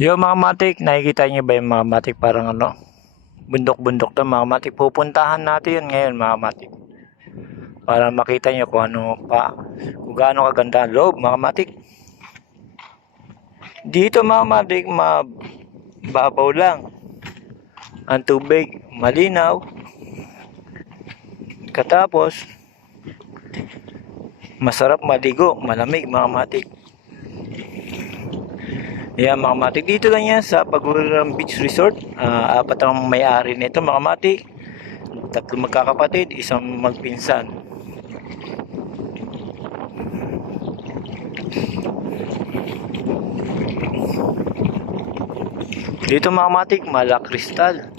Yo mga matik, nakikita niyo ba yung mga matik parang bundok-bundok to mga matik. Pupuntahan natin yun ngayon mga matik. Para makita niyo kung gaano kaganda ang loob mga matik. Dito mga matik, mababaw lang. Ang tubig, malinaw. Katapos, masarap maligo, malamig mga matik. Yan mga matik, dito lang yan sa Pagurang Beach Resort. Apat ang may-ari nito mga matik. Tatlo magkakapatid, isang magpinsan. Dito mga matik, kristal.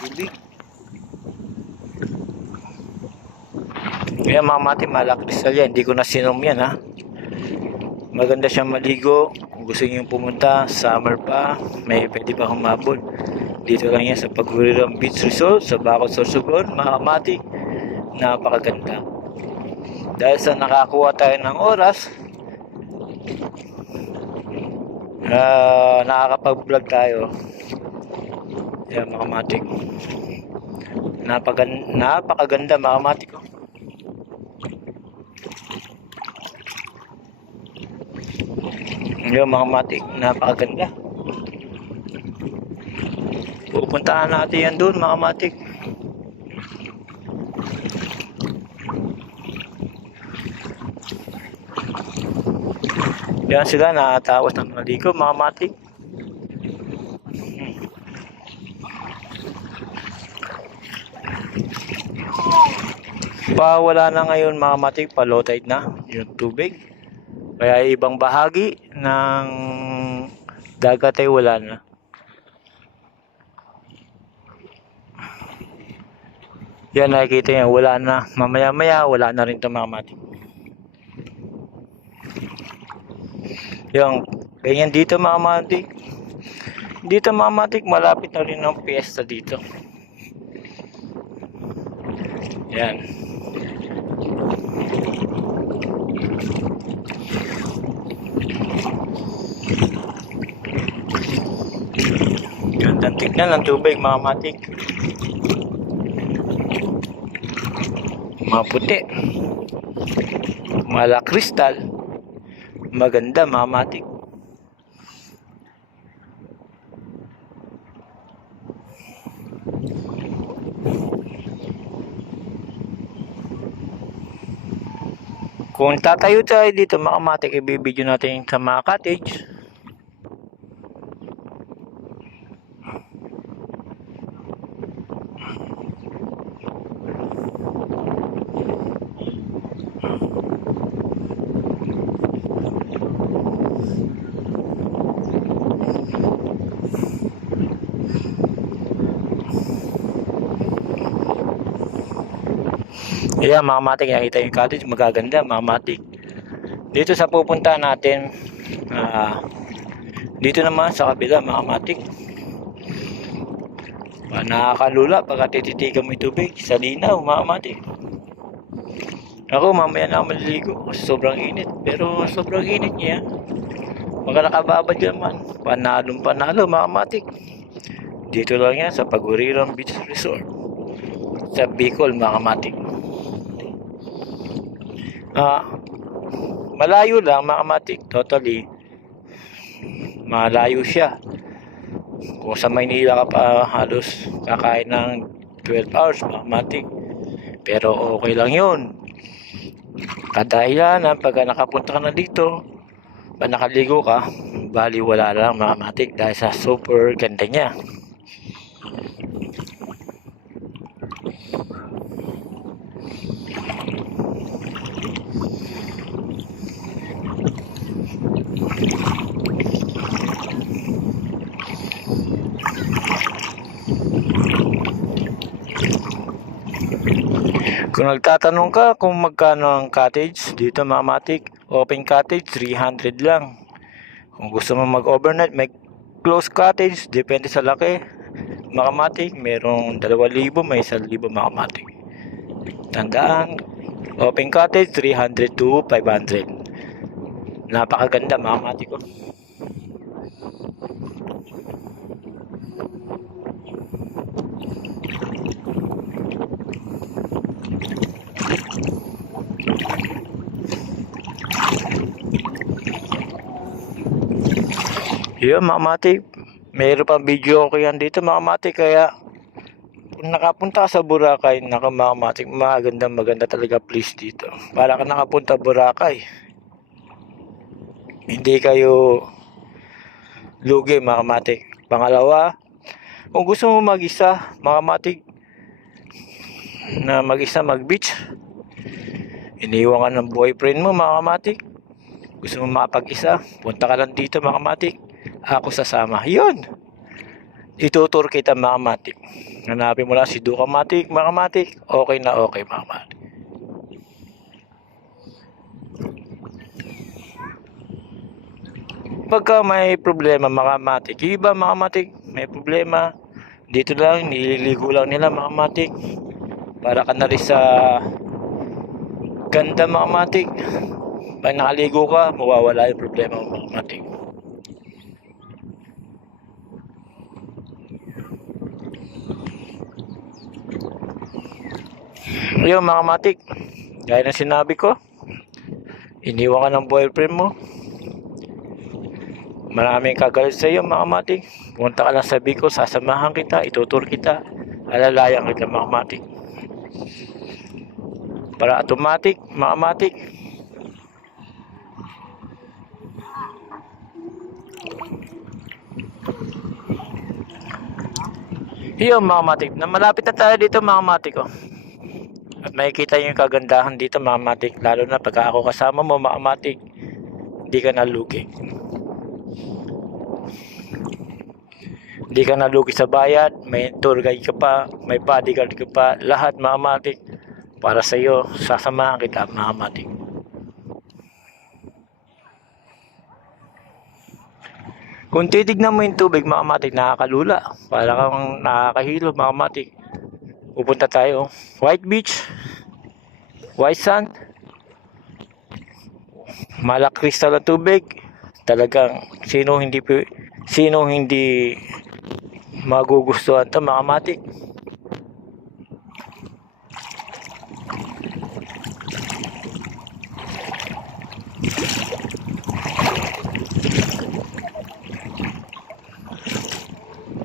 Tubig. Yan mga matik, kristal yan. Hindi ko na sinom yan ha. Maganda siyang maligo. Kung gusto niyo pumunta, summer pa, may pwede pa humabol. Dito lang yan sa Pagurang Beach Resort sa Bacol, Sorsogon, mga matik. Napakaganda. Dahil sa nakakuha tayo ng oras, nakakapag-vlog tayo. Yan mga matik. Napakaganda mga matik. Yan mga matik, napakaganda. Pupuntahan natin yan doon mga matik. Yan sila nakatawas ng maligo mga matik. Wala na ngayon mga matik, low tide na yung tubig. Kaya ibang bahagi ng dagat ay wala na. Yan nakikita niya, wala na. Mamaya-maya wala na rin ito mga matik. Yung ganyan dito mga matik. Dito mga matik, malapit na rin ang piyesta dito. Yan. Gandang tignan ang tubig mga matik. Maputi. Kristal. Maganda mga matik. Kung tatayo tayo dito mga matik, i-video natin sa mga cottage. Ayan mga matik, nakita yung cottage, magaganda mga matik. Dito sa pupunta natin, dito naman sa kabila mga matik, nakakalula pagka tititigan mo yung tubig sa linaw mga matik. Ako mamaya na maliligo kasi sobrang init, pero sobrang init niya. Baka nakababad ka naman, panalo mga matik. Dito lang yan sa Pagurang Beach Resort sa Bicol mga matik. Malayo lang mga matik, totally malayo siya. Kung sa Maynila ka pa, halos kakain ng 12 hours mga matik, pero okay lang yun. Kadahilanan pagka nakapunta ka na dito, pag nakaligo ka, bali wala lang mga matik dahil sa super ganda niya. Kung nagtatanong ka kung magkano ang cottage dito mga matik, open cottage 300 lang. Kung gusto mo mag-overnight, may close cottage, depende sa laki. Mga matik, merong 2,000, may 1,000 mga matik. Tandaan, open cottage 300 to 500. Napakaganda mga kamatik ko. Yun mga kamatik, mayroon pang video ko yan dito mga kamatik, kaya kung nakapunta ka sa Boracay, naka mga kamatik, maganda talaga place dito. Para ka nakapunta Boracay, hindi kayo lugi mga kamatik. Pangalawa, kung gusto mo mag-isa mga kamatik, na mag-isa mag-beach, iniwan ka ng boyfriend mo mga kamatik, gusto mo makapag-isa, punta ka lang dito mga kamatik, ako sasama. Yun, itutur kita mga kamatik. Hanapin mo lang si Duka Matik mga kamatik, okay na okay mga kamatik. Pagka may problema mga kamatik, iba mga kamatik, may problema, dito lang, nililigo lang nila mga kamatik, para ka na rin sa ganda mga kamatik. Pag nakaligo ka, mawawala yung problema mo mga kamatik. Ayun mga kamatik, gaya ng sinabi ko, iniwan ka ng boyfriend mo, maraming kagalit sa iyo mga kamatik, punta ka lang sa Bicol, sasamahan kita, itutur kita, alalayan kita mga kamatik. Para automatic mga kamatik, yun mga kamatik, na malapit na tayo dito mga kamatik oh. At makikita nyo yung kagandahan dito mga kamatik, lalo na pagka ako kasama mo mga kamatik, hindi ka nalugi. Hindi ka nalugi sa bayad, may tour guide ka pa, may bodyguard ka pa, lahat mga kamatik para sa iyo, sasamahan kita mga kamatik. Kung titignan mo yung tubig mga kamatik, nakakalula, para kang nakakahilo mga kamatik. Pupunta tayo, White Beach, White Sand, malak kristal na tubig. Talagang sino hindi magugustuhan to mga kamatik.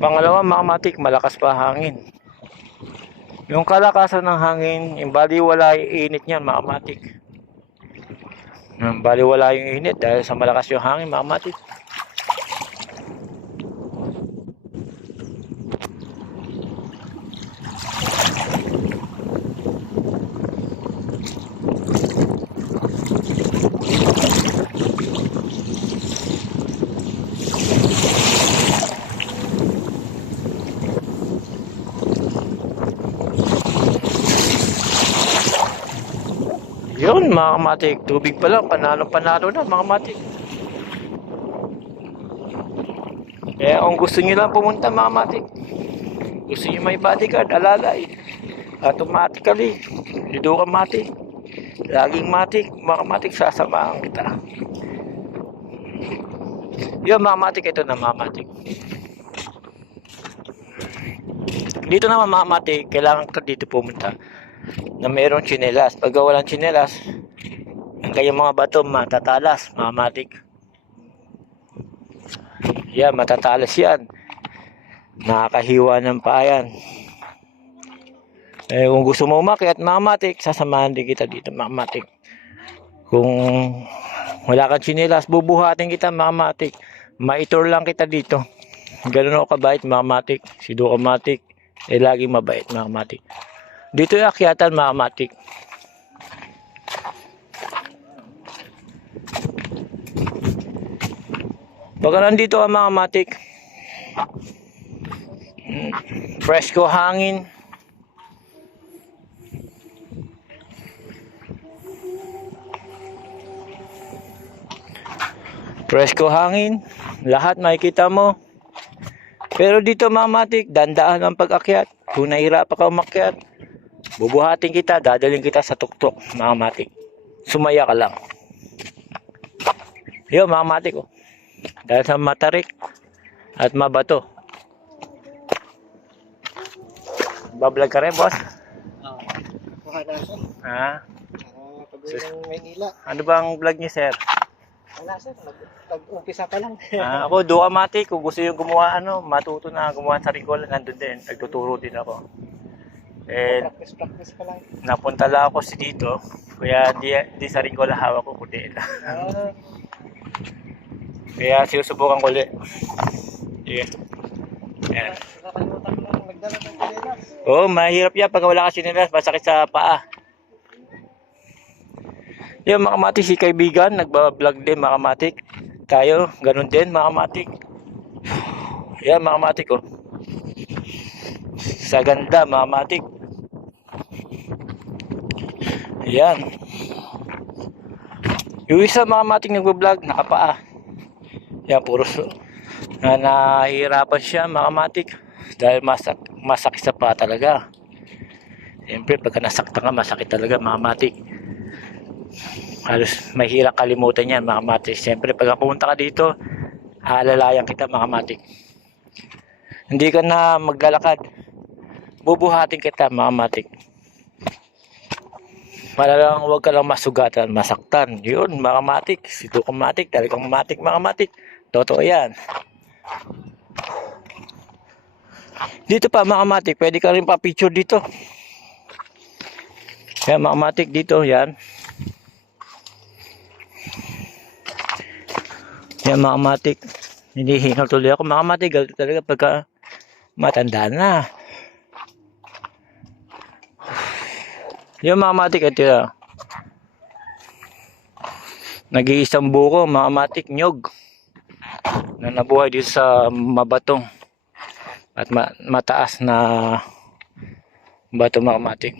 Pangalawa mga kamatik, malakas pa hangin. Yung kalakasan ng hangin, yung baliwala yung init niyan mga kamatik. Baliwala yung init dahil sa malakas yung hangin mga kamatik. Yun mga kamatik, tubig pa lang, panalo na mga kamatik. Kaya kung gusto nyo lang pumunta mga kamatik, gusto nyo may bodyguard, alalay, automatically, dito ka matik, laging matik, mga kamatik, sasamahan kita. Yun mga kamatik, ito na mga kamatik. Dito naman mga kamatik, kailangan ka dito pumunta na mayroong tsinelas. Pag walang tsinelas, ang kayong mga bato matatalas mga kamatik. Yan, matatalas yan, nakakahiwa ng payan. Kung gusto mo umakyat mga kamatik, sasamahan din kita dito mga kamatik. Kung wala kang tsinelas, bubuhatin kita mga kamatik, maitur lang kita dito. Ganun ako kabait mga kamatik. Si Duka Matik laging mabait mga kamatik. Dito yung akyatan mga kamatik. Pagka nandito ka mga kamatik, presko hangin, lahat makikita mo. Pero dito mga kamatik, dandaan ang pag-akyat. Kung nahirapan ka umakyat, bubuhatin kita, dadaling kita sa tuktok mga kamatik. Sumaya ka lang. Yun mga matik oh. Dahil sa matarik at mabato. Bablog ka rin boss? Oo. Kuha na ako. Ha? Pag-uwi ng Maynila. Ano bang vlog niyo sir? Wala sir, nag-umpisa pa lang. Ako duwa matik. Kung gusto yung gumawa matuto na gumawa sa Ricola, nandun din. Nagtuturo din ako. And Practice pa lang. napunta lang ako dito. Kaya di sa Ricola hawak ko kundi lang. Ah, Kaya sinusubukan ko ulit. Sige. Yan. nakalimutan ko lang magdala ng chinelas. Oo, mahirap yan pag wala ka sinilas, masakit sa paa. Yung mga kamatik, si kaibigan, nagbablog din mga kamatik. Tayo, ganun din mga kamatik. Yan mga kamatik oh. Sa ganda mga kamatik. Yan. Yung isa mga kamatik nagbablog, nakapaa. Yan, puro nahihirapan siya mga kamatik. Dahil masakit sa paa talaga. Siyempre, pagka nasaktan ka, masakit talaga mga kamatik. Halos mahirap kalimutan yan mga kamatik. Siyempre, pag pumunta ka dito, aalalayan kita mga kamatik. Hindi ka na maglalakad. Bubuhatin kita mga kamatik. Para lang huwag ka lang masugatan, masaktan. Yun mga kamatik. Sito kamatik, talagang matik mga kamatik. Totoo yan. Dito pa mga kamatik, pwede ka rin pa-picture dito. Yan mga kamatik dito, yan. Yan mga kamatik. Hinihingal tuloy ako mga kamatik. Galit talaga pagka matanda na. Yan mga kamatik, ito yan. Nag-iisang buko mga kamatik, nyog. Na nabuhay dito sa mabatong at mataas na bato mga kamatik.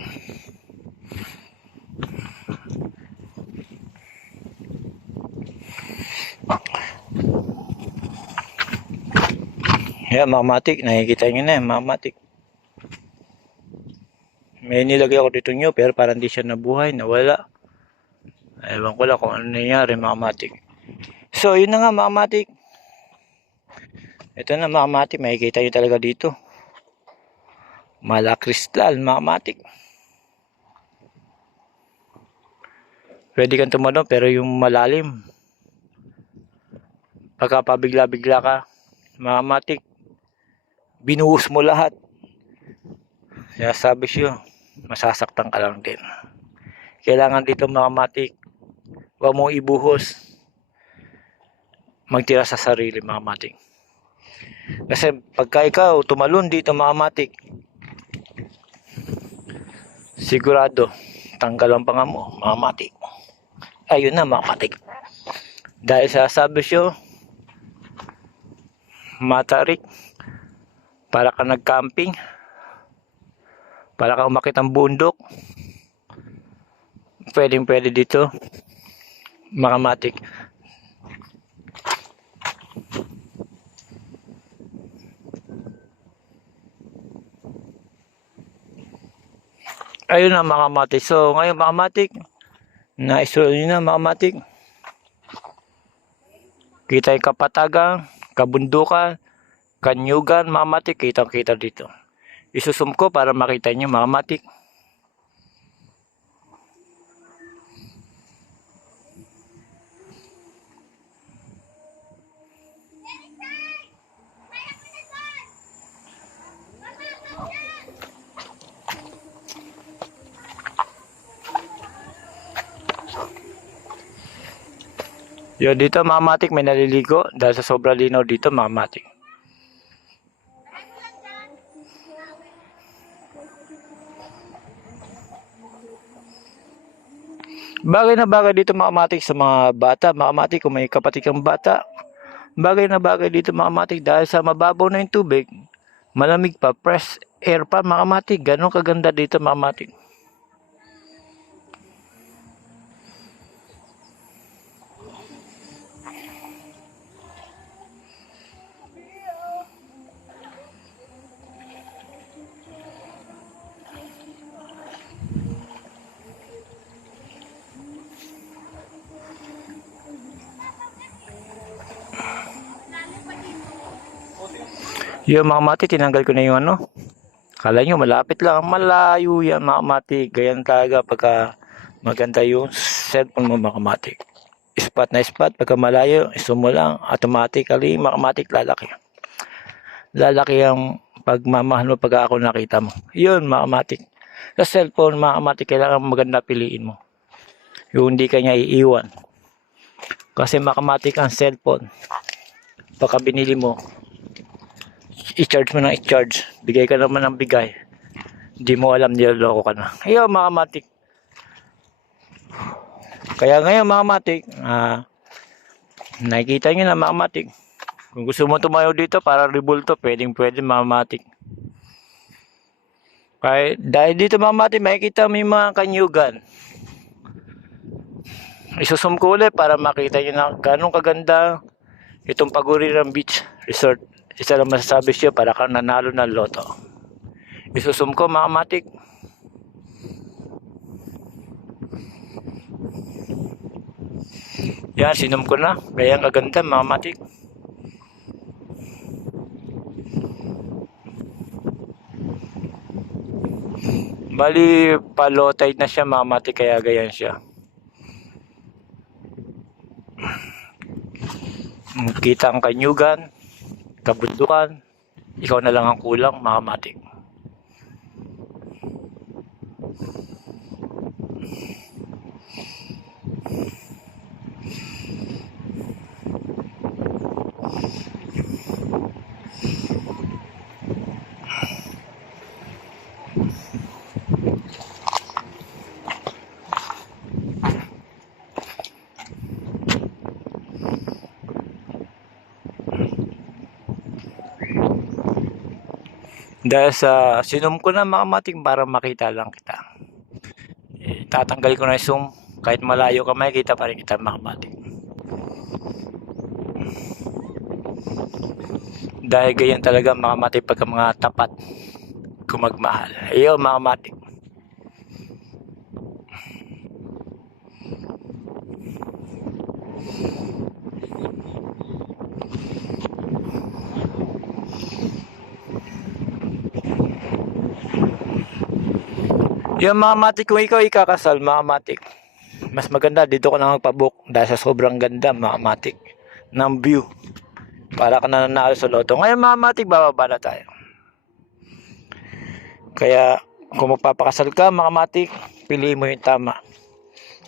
Yan mga kamatik, nakikita nyo na yan mga kamatik. May nilagay ako dito nyo pero parang hindi siya nabuhay, nawala. Ewan ko lang kung ano nangyari mga kamatik. So yun na nga mga kamatik. Ito na mga kamatik, makikita nyo talaga dito. Malakristal mga kamatik. Pwede kang tumalon pero yung malalim. Pagka pabigla-bigla ka mga kamatik, binuhos mo lahat. Kaya sabi siya, masasaktan ka lang din. Kailangan dito mga kamatik, huwag mong ibuhos. Magtira sa sarili mga kamatik. Kasi pagka ikaw tumalon dito mga kamatik, sigurado tanggal ang panga mo mga kamatik. Ayun na mga kamatik. Dahil sa sabi siya, matarik, para ka nag-camping, para ka umakit ang bundok, pwede dito mga kamatik. Ayun na mga kamatik. So ngayon mga kamatik, na-isuro nyo na mga kamatik. Kita yung kapatagan, kabundukan, kanyugan mga kamatik, kitang-kita dito. Isusum ko para makita nyo mga kamatik. Yo dito mga kamatik, may naliligo dahil sa sobrang linaw dito mga kamatik. Bagay na bagay dito mga kamatik sa mga bata. Mga kamatik, kung may kapatid kang bata, bagay na bagay dito mga kamatik dahil sa mababaw na yung tubig, malamig pa, fresh air pa mga kamatik. Ganun kaganda dito mga kamatik. Yung mga mati, tinanggal ko na yung ano. Kala nyo malapit lang, malayo yan mga mati. Ganyan talaga pagka maganda yung cellphone mo mga mati. Spot na spot, pagka malayo, zoom mo lang, automatically mga mati lalaki. Lalaki ang pagmamahal mo pag ako nakita mo. Yun mga mati. Sa cellphone mga mati, kailangan maganda piliin mo. Yung hindi ka niya iiwan. Kasi makamatik ang cellphone. Baka binili mo, i-charge mo ng i-charge. Bigay ka naman ng bigay. Hindi mo alam, niloloko ka na. Ayun mga matik. Kaya ngayon mga matik, nakikita nyo na mga matik. Kung gusto mo tumayo dito para rebulto, pwedeng mga matik. Kaya dahil dito mga matik, makikita mo yung mga kanyugan. Isusum ko ulit para makita nyo na ganong kaganda itong Paguriran Beach Resort. Isa lang masasabi siya para kang nanalo ng loto. Isusum ko mga matik. Yan, sinum ko na. Kaya ang kaganda mga matik. Bali, palotay na siya mga matik, kaya ganyan siya. Kita ang kanyugan, kabundukan, ikaw na lang ang kulang mga matik. Dahil sa sinum ko na mga matik para makita lang kita. Tatanggal ko na yung zoom. Kahit malayo ka, makikita pa rin kita mga matik. Dahil ganyan talaga mga matik pagka mga tapat kung magmahal. Ayun mga matik. Yung mga matik, kung ikaw ikakasal mga matik, mas maganda dito ka na magpabook dahil sa sobrang ganda mga matik ng view. Para ka na nanalo sa loto. Ngayon mga matik, bababa na tayo. Kaya kung magpapakasal ka mga matik, piliin mo yung tama.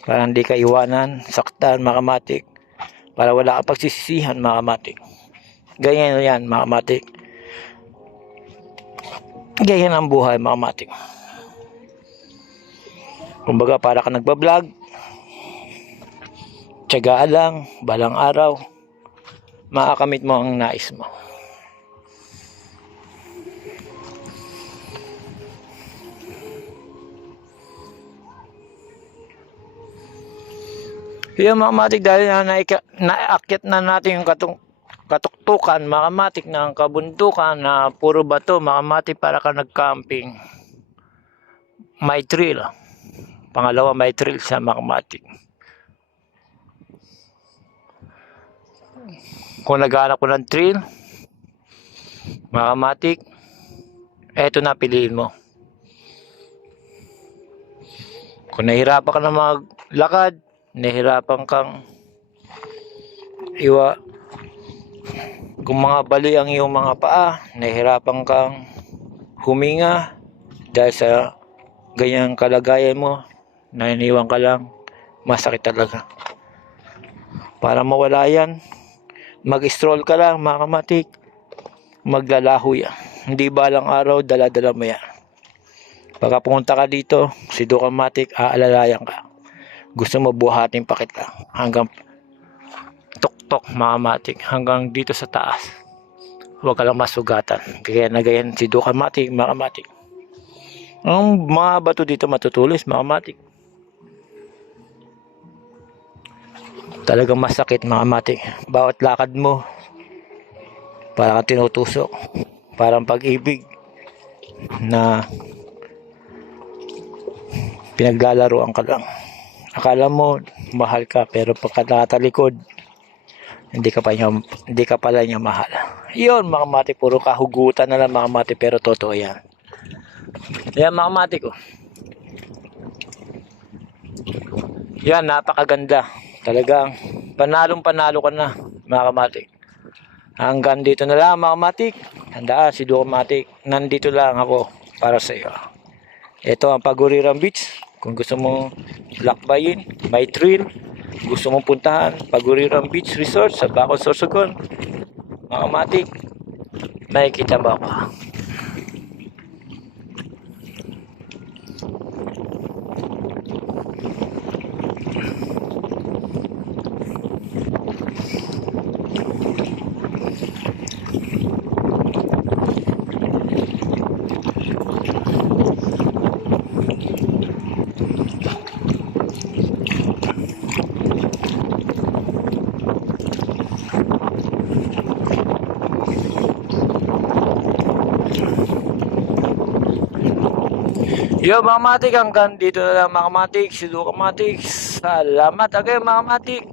Para hindi ka iwanan, saktan mga matik. Para wala ka pagsisisihan mga matik. Ganyan yan mga matik. Ganyan ang buhay mga matik. Kumbaga para ka nagbablog, tiyagaan lang, balang araw, makakamit mo ang nais mo. Yung mga matik, dahil naakyat na natin yung katuktukan, mga matik ng kabundukan na puro bato, mga matik para ka nag-camping. May thrill. Pangalawa, may thrill sa mga matik. Kung naghahanap ko ng thrill, mga matik, eto na piliin mo. Kung nahihirapan ka na maglakad, nahihirapan kang kung mga bali ang iyong mga paa, nahihirapan kang huminga dahil sa ganyang kalagayan mo, nainiwan ka lang, masakit talaga. Para mawala yan, mag-stroll ka lang mga matik, maglalaho yan. Hindi balang araw, dala-dala mo yan. Pagka pumunta ka dito, si Dukan Matik, aalalayan ka. Gusto mo buhatin pa kita hanggang tok-tok mga matik, hanggang dito sa taas. Huwag ka lang masugatan. Kaya na ganyan si Dukan Matik mga matik. Ang mga bato dito matutulis mga matik. Talagang masakit mga matik. Bawat lakad mo, parang tinutusok. Parang pag-ibig na pinaglalaroan ka lang. Akala mo mahal ka, pero pagka nakatalikod, hindi ka pala niya mahal. Yun mga kamatik, puro kahugutan na lang mga kamatik, pero totoo yan. Yan mga kamatik oh. Yan, napakaganda. Talagang panalong panalo ka na mga kamatik. Hanggang dito na lang mga kamatik. Handaan si Duo Kamatik. Nandito lang ako para sa iyo. Ito ang Paguriran Beach. Kung gusto mo lakbayin, may thrill, gusto mong puntahan, Paguriran Beach Resort sa Bacol, Sorsogon. Mga kamatik, nakikita mo ako. Yo mga kamatik, hanggang dito na lang mga kamatik. Si Duo Kamatik. Salamat again mga kamatik.